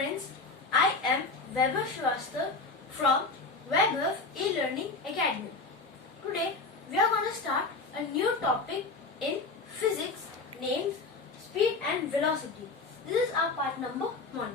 friends, I am Vaibhav Shrivastava from Vaibhav E-Learning Academy. Today we are going to start a new topic in physics named speed and velocity. This is our part number 1.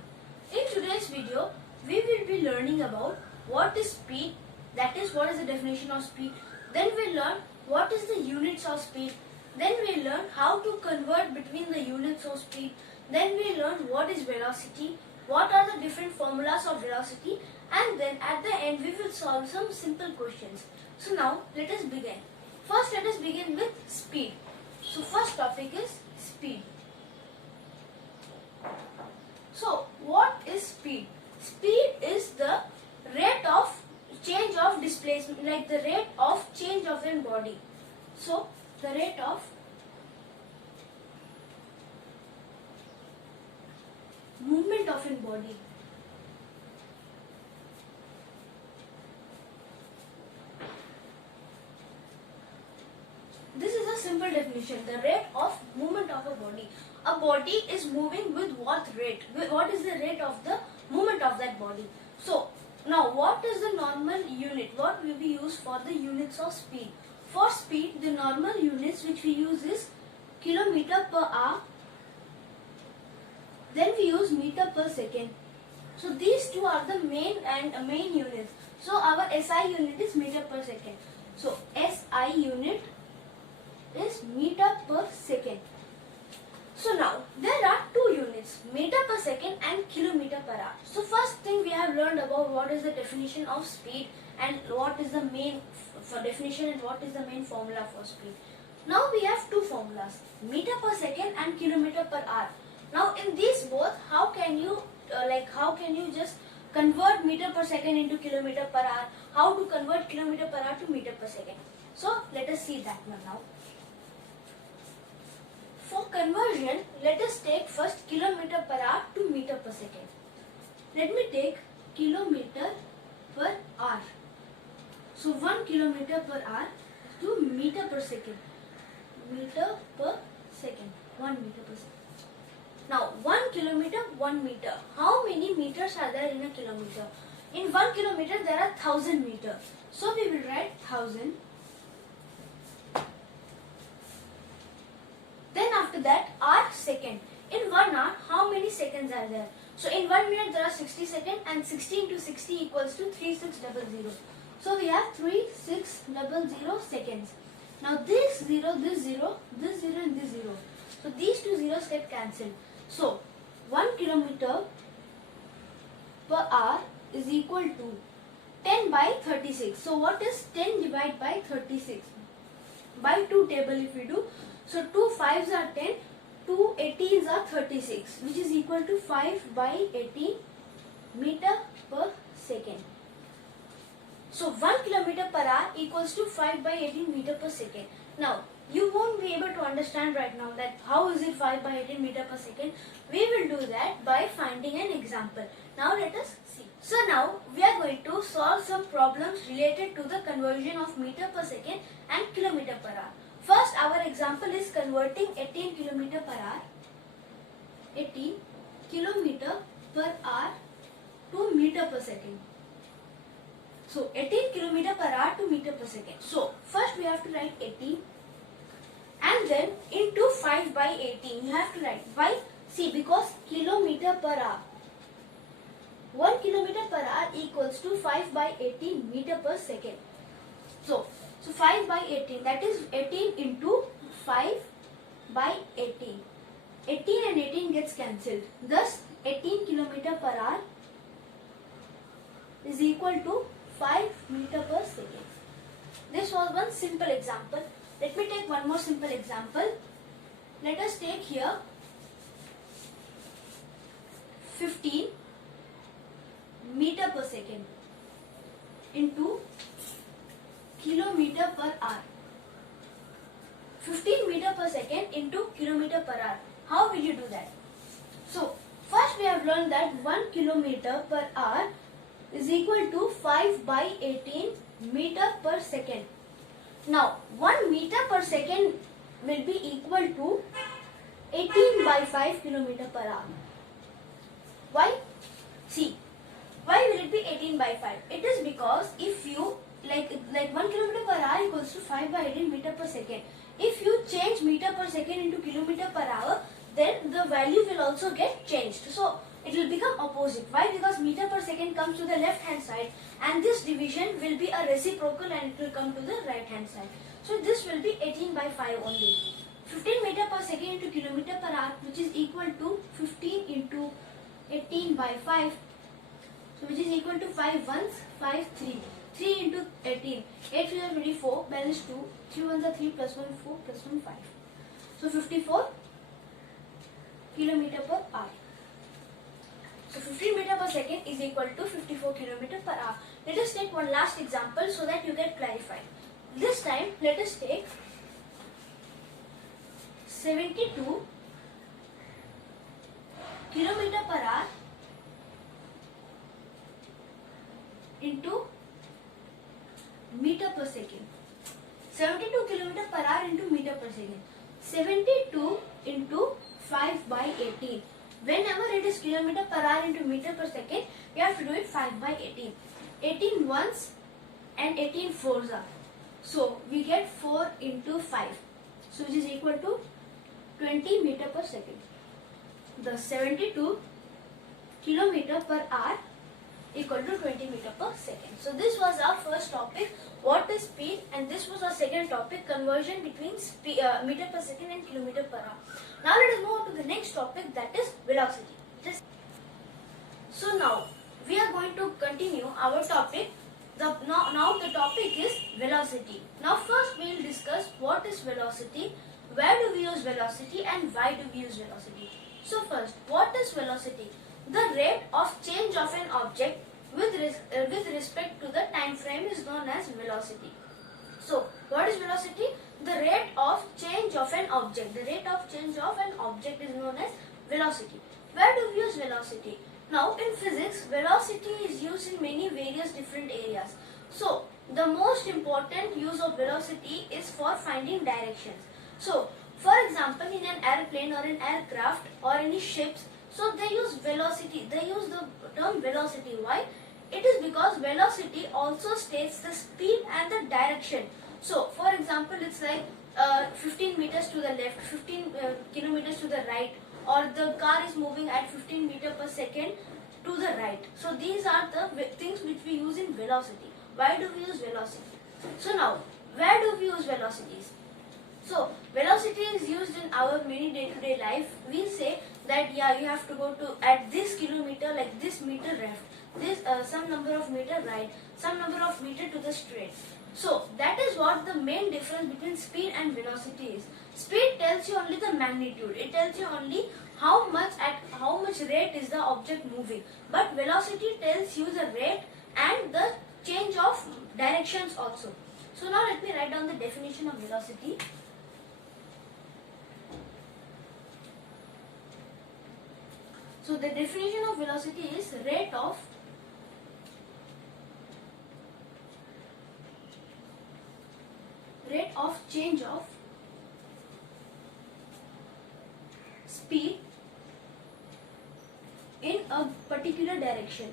In today's video we will be learning about what is speed, that is what is the definition of speed. Then we learn what is the units of speed. Then we learn how to convert between the units of speed. Then we learn what is velocity, what are the different formulas of velocity, and then at the end we will solve some simple questions. So now let us begin. First let us begin with speed. So first topic is speed. So what is speed? Speed is the rate of change of displacement, like the rate of change of a body. So the rate of movement of a body. This is a simple definition, the rate of movement of a body. A body is moving with what rate? What is the rate of the movement of that body? So now what is the normal unit? What will be used for the units of speed? For speed, the normal units which we use is kilometer per hour. Then we use meter per second. So these two are the main units. So our SI unit is meter per second. So SI unit is meter per second. So now there are two units, meter per second and kilometer per hour. So first thing we have learned about what is the definition of speed and what is the main definition and what is the main formula for speed. Now we have two formulas, meter per second and kilometer per hour. Now in these both, how can you just convert meter per second into kilometer per hour? How to convert kilometer per hour to meter per second? So let us see that one now. For conversion, let us take first kilometer per hour to meter per second. Let me take kilometer per hour. So 1 kilometer per hour to meter per second. Meter per second. 1 meter per second. Now 1 kilometer, 1 meter. How many meters are there in a kilometer? In 1 kilometer there are 1000 meters. So we will write 1000. Then after that hour, second. In 1 hour, how many seconds are there? So in 1 minute there are 60 seconds and 60 into 60 equals to 3600. So we have 3600 seconds. Now this 0, this 0, this 0 and this 0. So these two zeros get cancelled. So 1 kilometer per hour is equal to 10 by 36. So what is 10 divided by 36? By 2 table if we do. So 2 5s are 10, 2 18s are 36, which is equal to 5 by 18 meter per second. So 1 kilometer per hour equals to 5 by 18 meter per second. Now you won't be able to understand right now that how is it 5 by 18 meter per second. We will do that by finding an example. Now let us see. So now we are going to solve some problems related to the conversion of meter per second and kilometer per hour. First, our example is converting 18 kilometer per hour, 18 kilometer per hour to meter per second. So 18 kilometer per hour to meter per second. So first we have to write 18 and then into 5 by 18 you have to write. Why? See, because kilometer per hour. 1 kilometer per hour equals to 5 by 18 meter per second. So 5 by 18, that is 18 into 5 by 18. 18 and 18 gets cancelled. Thus 18 kilometer per hour is equal to 5 meter per second. This was one simple example. Let me take one more simple example. Let us take here 15 meter per second into kilometer per hour. 15 meter per second into kilometer per hour. How will you do that? So first we have learned that 1 kilometer per hour is equal to 5 by 18 meter per second. Now 1 meter per second will be equal to 18 by 5 kilometer per hour. Why? 18 by 5? It is because if you like 1 kilometer per hour equals to 5 by 18 meter per second. If you change meter per second into kilometer per hour, then the value will also get changed. So it will become opposite. Why? Because meter per second comes to the left hand side and this division will be a reciprocal and it will come to the right hand side. So this will be 18 by 5 only. 15 meter per second into kilometer per hour, which is equal to 15 into 18 by 5. So which is equal to 5 ones, 5 3. 3 into 18. 8 3 are 24, balance 2. 3 ones are 3 plus 1 4 plus 1 5. So 54 kilometer per hour. So 15 meter per second is equal to 54 kilometer per hour. Let us take one last example so that you get clarified. This time let us take 72 kilometer per hour into meter per second. 72 kilometer per hour into meter per second. 72 into 5 by 18. Whenever it is kilometer per hour into meter per second, we have to do it 5 by 18. 18 ones and 18 fours are. So we get 4 into 5. So which is equal to 20 meter per second. The 72 kilometer per hour equal to 20 meter per second. So this was our first topic, what is speed, and this was our second topic, conversion between meter per second and kilometer per hour. Now let us move on to the next topic, that is velocity. So now we are going to continue our topic. Now the topic is velocity. Now first we will discuss what is velocity, where do we use velocity, and why do we use velocity. So first, what is velocity? The rate of change of an object with respect to the time frame is known as velocity. So what is velocity? The rate of change of an object. The rate of change of an object is known as velocity. Where do we use velocity? Now in physics, velocity is used in many various different areas. So the most important use of velocity is for finding directions. So for example, in an airplane or an aircraft or any ships, so they use velocity. They use the term velocity. Why? It is because velocity also states the speed and the direction. So for example, it's like 15 meters to the left, 15 kilometers to the right, or the car is moving at 15 meters per second to the right. So these are the things which we use in velocity. Why do we use velocity? So now, where do we use velocities? So velocity is used in our many day-to-day life. We say that yeah, you have to go to at this kilometer, like this meter left, this some number of meter right, some number of meter to the straight. So that is what the main difference between speed and velocity is. Speed tells you only the magnitude. It tells you only how much rate is the object moving. But velocity tells you the rate and the change of directions also. So now let me write down the definition of velocity. So the definition of velocity is rate of change of speed in a particular direction.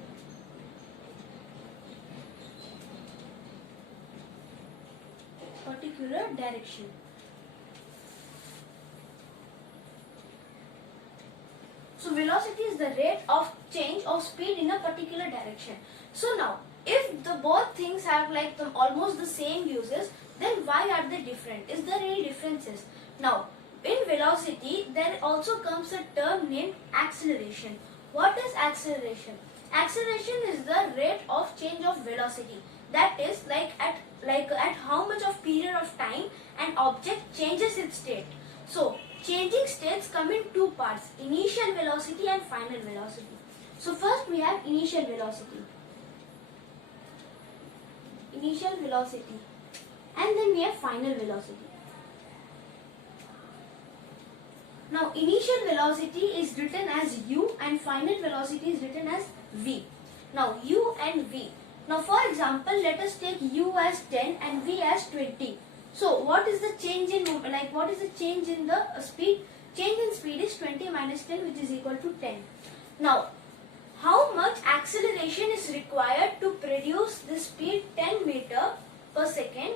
So velocity is the rate of change of speed in a particular direction. So now, if the both things have like almost the same uses, then why are they different? Is there any differences? Now, in velocity, there also comes a term named acceleration. What is acceleration? Acceleration is the rate of change of velocity. That is like at how much of period of time an object changes its state. So changing states come in two parts: initial velocity and final velocity. So first we have initial velocity. And then we have final velocity. Now initial velocity is written as u and final velocity is written as v. Now u and v. Now for example, let us take u as 10 and v as 20. So what is the change in the speed? Change in speed is 20 minus 10, which is equal to 10. Now how much acceleration is required to produce the speed 10 meter per second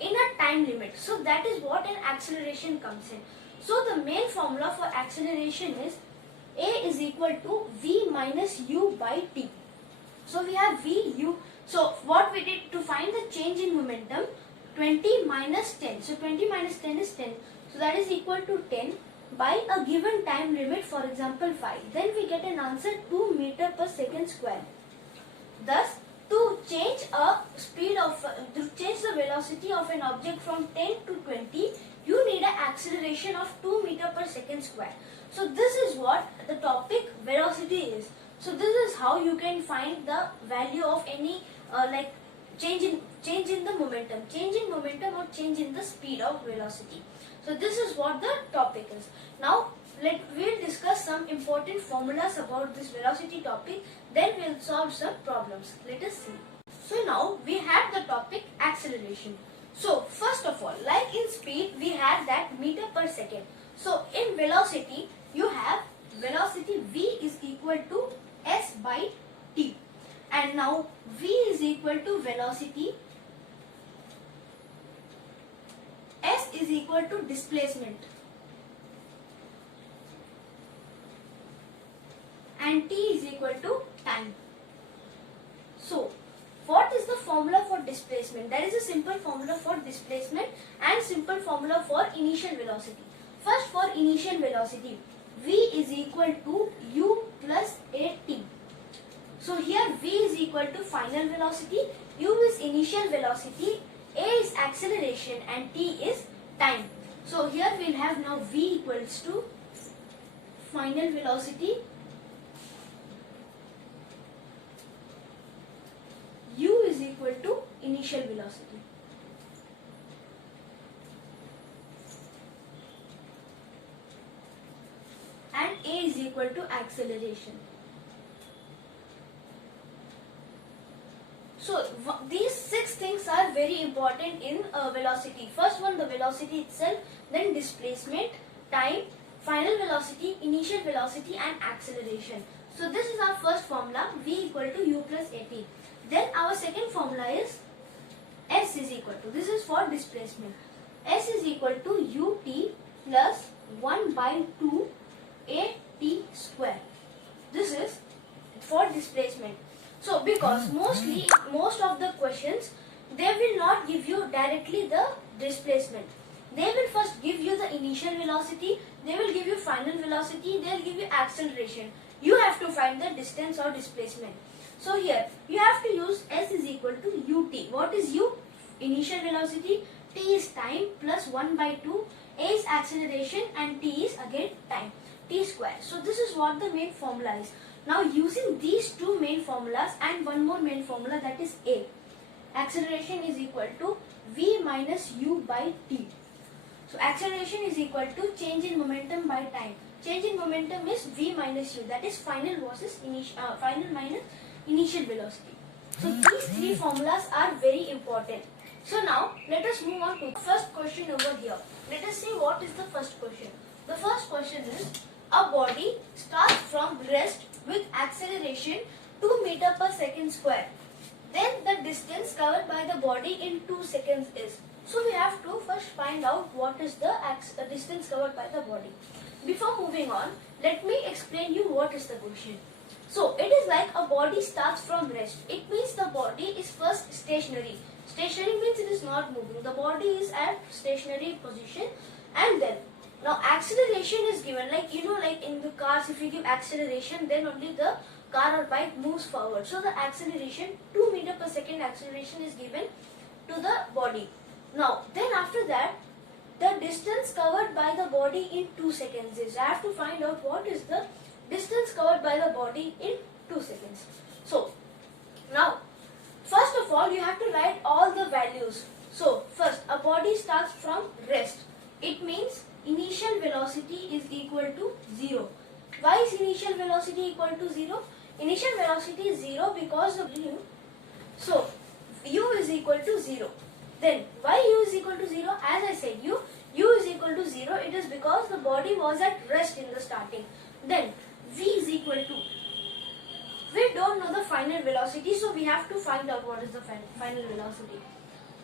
in a time limit. So that is what an acceleration comes in. So the main formula for acceleration is A is equal to V minus U by T. So we have V, U. So what we did to find the change in momentum, 20 minus 10. So 20 minus 10 is 10. So that is equal to 10 by a given time limit, for example 5. Then we get an answer 2 meter per second square. Thus, to change the velocity of an object from 10 to 20, you need an acceleration of 2 meter per second square. So this is what the topic velocity is. So this is how you can find the value of any change in the momentum, or change in the speed of velocity. So this is what the topic is. Now we'll discuss some important formulas about this velocity topic. Then we'll solve some problems. Let us see. So now we have the topic acceleration. So first of all, like in speed, we had that meter per second. So in velocity, you have velocity V is equal to S by T. And now V is equal to velocity, S is equal to displacement, and T is equal to time. So what is the formula for displacement? There is a simple formula for displacement and simple formula for initial velocity. First, for initial velocity, V is equal to U plus AT. So here V is equal to final velocity, U is initial velocity, A is acceleration, and T is time. So here we'll have now V equals to final velocity, U is equal to initial velocity. And A is equal to acceleration. So these 6 things are very important in velocity. First one, the velocity itself, then displacement, time, final velocity, initial velocity, and acceleration. So this is our first formula, V equal to U plus AT. Then our second formula is S is equal to, this is for displacement, S is equal to UT plus 1 by 2 AT square. This is for displacement. So because most of the questions, they will not give you directly the displacement. They will first give you the initial velocity, they will give you final velocity, they will give you acceleration. You have to find the distance or displacement. So here you have to use S is equal to UT. What is U? Initial velocity, T is time plus 1 by 2, A is acceleration, and T is again time, T square. So this is what the main formula is. Now using these two main formulas and one more main formula, that is A, acceleration is equal to V minus U by T. So acceleration is equal to change in momentum by time. Change in momentum is V minus U, that is final versus final minus initial velocity. So these 3 formulas are very important. So now let us move on to the first question over here. Let us see what is the first question. The first question is, a body starts from rest with acceleration 2 meter per second square. Then the distance covered by the body in 2 seconds is. So we have to first find out what is the distance covered by the body. Before moving on, let me explain you what is the question. So it is like a body starts from rest. It means the body is first stationary. Stationary means it is not moving. The body is at stationary position, and then now acceleration is given, like in the cars, if you give acceleration, then only the car or bike moves forward. So the acceleration, 2 meter per second acceleration is given to the body. Now then after that, the distance covered by the body in 2 seconds is. I have to find out what is the distance covered by the body in 2 seconds. So now first of all, you have to write all the values. So first, a body starts from rest. It means initial velocity is equal to 0. Why is initial velocity equal to 0? Initial velocity is 0 because of U. So U is equal to 0. Then why U is equal to 0? As I said, U is equal to 0. It is because the body was at rest in the starting. Then V is equal to, we don't know the final velocity, so we have to find out what is the final velocity.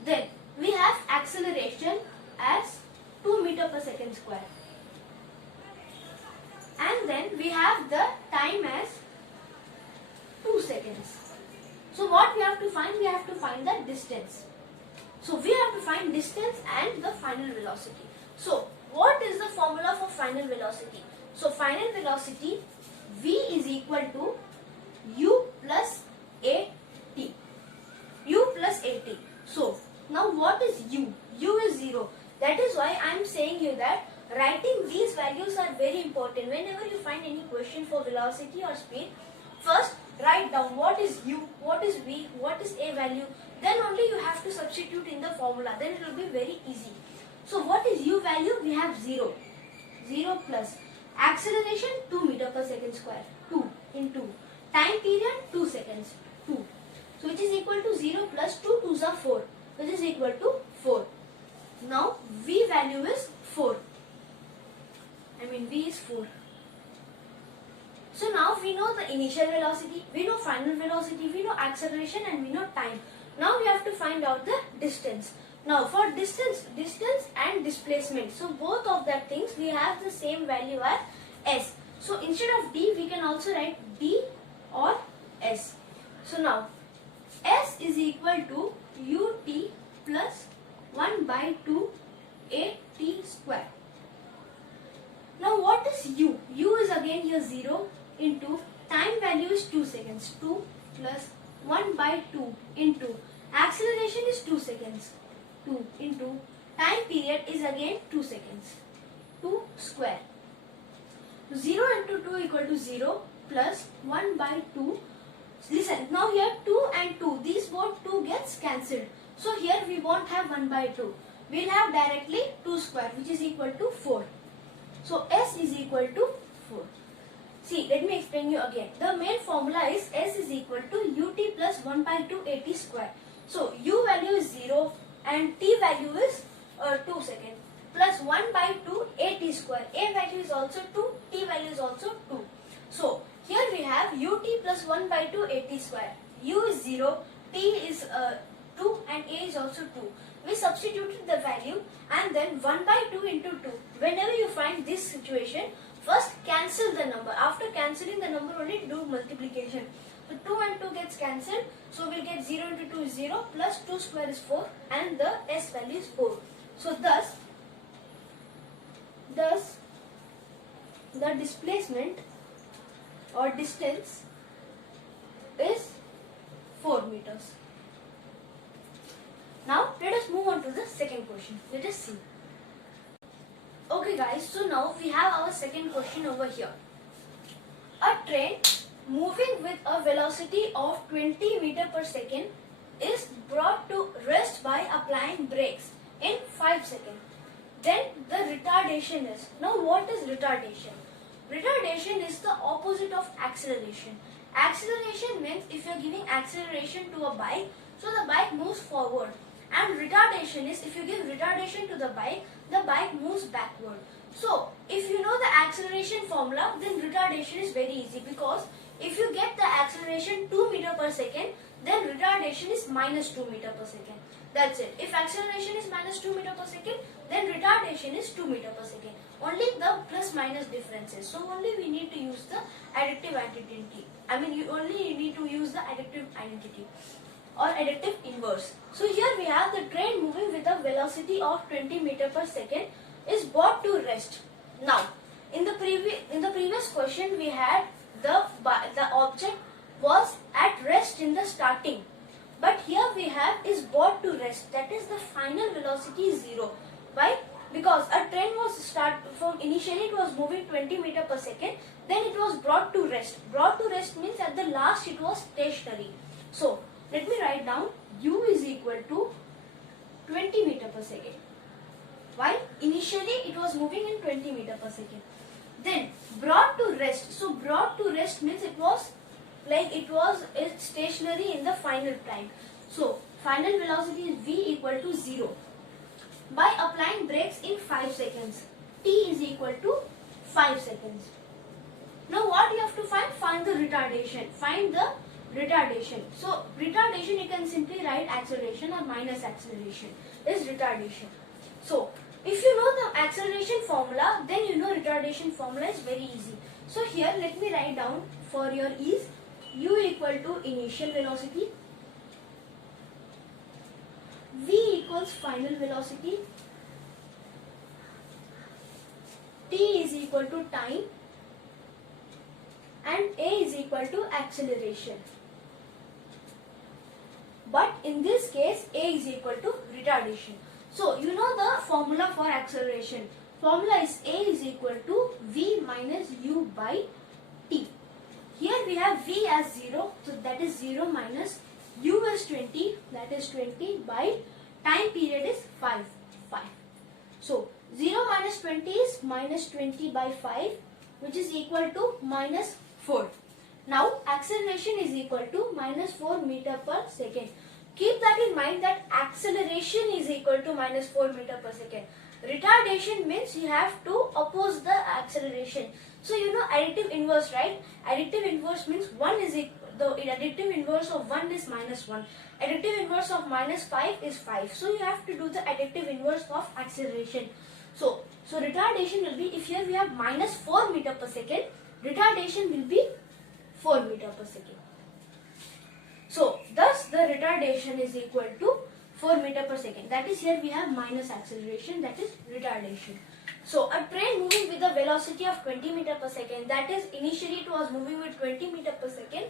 Then we have acceleration as 2 meter per second square. And then we have the time as 2 seconds. So what we have to find? We have to find the distance. So we have to find distance and the final velocity. So what is the formula for final velocity? So final velocity, V is equal to U plus AT. U plus AT. So now what is U? U is 0. That is why I am saying you that writing these values are very important. Whenever you find any question for velocity or speed, first write down what is U, what is V, what is A value. Then only you have to substitute in the formula. Then it will be very easy. So what is U value? We have 0. 0 plus acceleration 2 meter per second square. 2 into time period 2 seconds. 2. So which is equal to 0 plus 2 2s are 4. Which is equal to 4. Now V value is 4. V is 4. So now we know the initial velocity, we know final velocity, we know acceleration, and we know time. Now we have to find out the distance. Now for distance and displacement, so both of that things we have the same value as S. So instead of D we can also write D or S. So now S is equal to UT plus 1 by 2 AT square. Now what is U? U is again here 0 into time value is 2 seconds. 2 plus 1 by 2 into acceleration is 2 seconds. 2 into time period is again 2 seconds. 2 square. 0 into 2 equal to 0 plus 1 by 2. Listen, now here 2 and 2, these both 2 gets cancelled. So here we won't have 1 by 2. We'll have directly 2 square, which is equal to 4. So S is equal to 4. See, let me explain you again. The main formula is S is equal to UT plus 1 by 2 AT square. So U value is 0 and T value is 2 seconds plus 1 by 2 AT square. A value is also 2, T value is also 2. So here we have UT plus 1 by 2 AT square. U is 0, T is 2 and A is also 2. We substituted the value and then 1 by 2 into 2. Whenever you find this situation, first cancel the number. After cancelling the number only do multiplication. So 2 and 2 gets cancelled. So we'll get 0 into 2 is 0 plus 2 square is 4 and the S value is 4. So thus the displacement or distance is 4 meters. Now let us move on to the second question. Let us see. Okay guys, so now we have our second question over here. A train moving with a velocity of 20 meter per second is brought to rest by applying brakes in 5 seconds. Then the retardation is. Now what is retardation? Retardation is the opposite of acceleration. Acceleration means if you are giving acceleration to a bike, so the bike moves forward. And retardation is if you give retardation to the bike moves backward. So if you know the acceleration formula, then retardation is very easy, because if you get the acceleration 2 meter per second, then retardation is minus 2 meter per second. That's it. If acceleration is minus 2 meter per second, then retardation is 2 meter per second. Only the plus minus differences. So only we need to use the additive identity. You only need to use the additive identity or additive inverse. So here we have the train moving with a velocity of 20 meter per second is brought to rest. Now in the previous question we had the object was at rest in the starting, but here we have is brought to rest, that is the final velocity is 0. Why? Because a train was initially it was moving 20 meter per second, then it was brought to rest. Brought to rest means at the last it was stationary. So let me write down U is equal to 20 meter per second. Why? Initially it was moving in 20 meter per second. Then brought to rest. So brought to rest means it's stationary in the final time. So final velocity is V equal to 0. By applying brakes in 5 seconds, T is equal to 5 seconds. Now what you have to find? Find the retardation. Find the retardation. So retardation, you can simply write acceleration or minus acceleration is retardation. So if you know the acceleration formula, then you know retardation formula is very easy. So here let me write down for your ease. U equal to initial velocity, V equals final velocity, T is equal to time, and A is equal to acceleration. But in this case, A is equal to retardation. So you know the formula for acceleration. Formula is A is equal to V minus U by T. Here we have V as 0, so that is 0 minus U is 20, that is 20 by time period is 5. So 0 minus 20 is minus 20 by 5, which is equal to minus 4. Now acceleration is equal to minus 4 meter per second. Keep that in mind that acceleration is equal to minus 4 meter per second. Retardation means you have to oppose the acceleration. So you know additive inverse, right? Additive inverse means the additive inverse of 1 is minus 1. Additive inverse of minus 5 is 5. So you have to do the additive inverse of acceleration. So retardation will be, if here we have minus 4 meter per second, retardation will be 4 meter per second. So thus the retardation is equal to 4 meter per second. That is, here we have minus acceleration, that is retardation. So a train moving with a velocity of 20 meter per second, that is initially it was moving with 20 meter per second,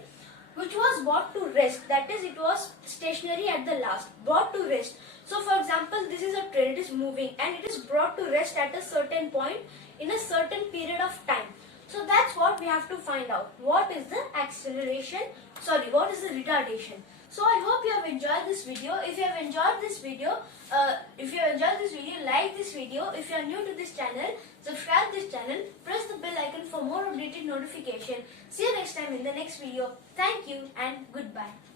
which was brought to rest, that is it was stationary at the last, brought to rest. So for example, this is a train, it is moving and it is brought to rest at a certain point in a certain period of time. So that's what we have to find out. What is the acceleration? What is the retardation? So I hope you have enjoyed this video. If you have enjoyed this video, like this video. If you are new to this channel, subscribe this channel. Press the bell icon for more updated notification. See you next time in the next video. Thank you and goodbye.